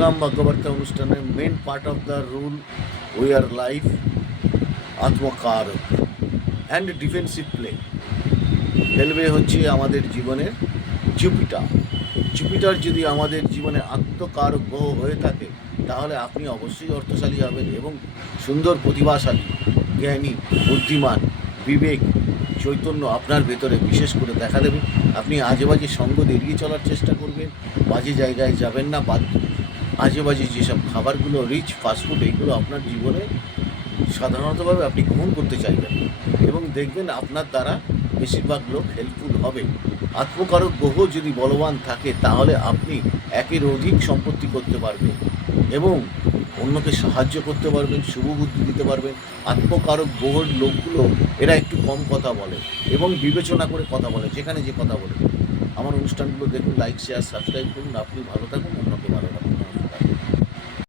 Welcome ভাগ্যবার্তা অনুষ্ঠানে main part of the rule we are life আত্মকারক and defensive play railway হচ্ছে আমাদের জীবনের জুপিটার জুপিটার যদি আমাদের জীবনে আত্মকারক গ্রহ হয়ে থাকে, তাহলে আপনি অবশ্যই অর্থশালী হবেন এবং সুন্দর প্রতিভাশালী, জ্ঞানী, বুদ্ধিমান, বিবেক, চৈতন্য আপনার ভেতরে বিশেষ করে দেখা দেবে। আপনি আজে বাজে সঙ্গ এড়িয়ে চলার চেষ্টা করবেন, বাজে জায়গায় যাবেন না, বাদ আজে বাজে যেসব খাবারগুলো রিচ ফাস্টফুড এইগুলো আপনার জীবনে সাধারণতভাবে আপনি গ্রহণ করতে চাইবেন। এবং দেখবেন আপনার দ্বারা বেশিরভাগ লোক হেল্পফুল হবে। আত্মকারক গ্রহ যদি বলবান থাকে, তাহলে আপনি একের অধিক সম্পত্তি করতে পারবেন এবং অন্যকে সাহায্য করতে পারবেন, শুভ বুদ্ধি দিতে পারবেন। আত্মকারক গ্রহর লোকগুলো, এরা একটু কম কথা বলে এবং বিবেচনা করে কথা বলে, যেখানে যে কথা বলে। আমার অনুষ্ঠানগুলো দেখুন লাইক শেয়ার সাবস্ক্রাইব করুন। আপনি ভালো থাকুন, অন্যকে ভালো রাখুন।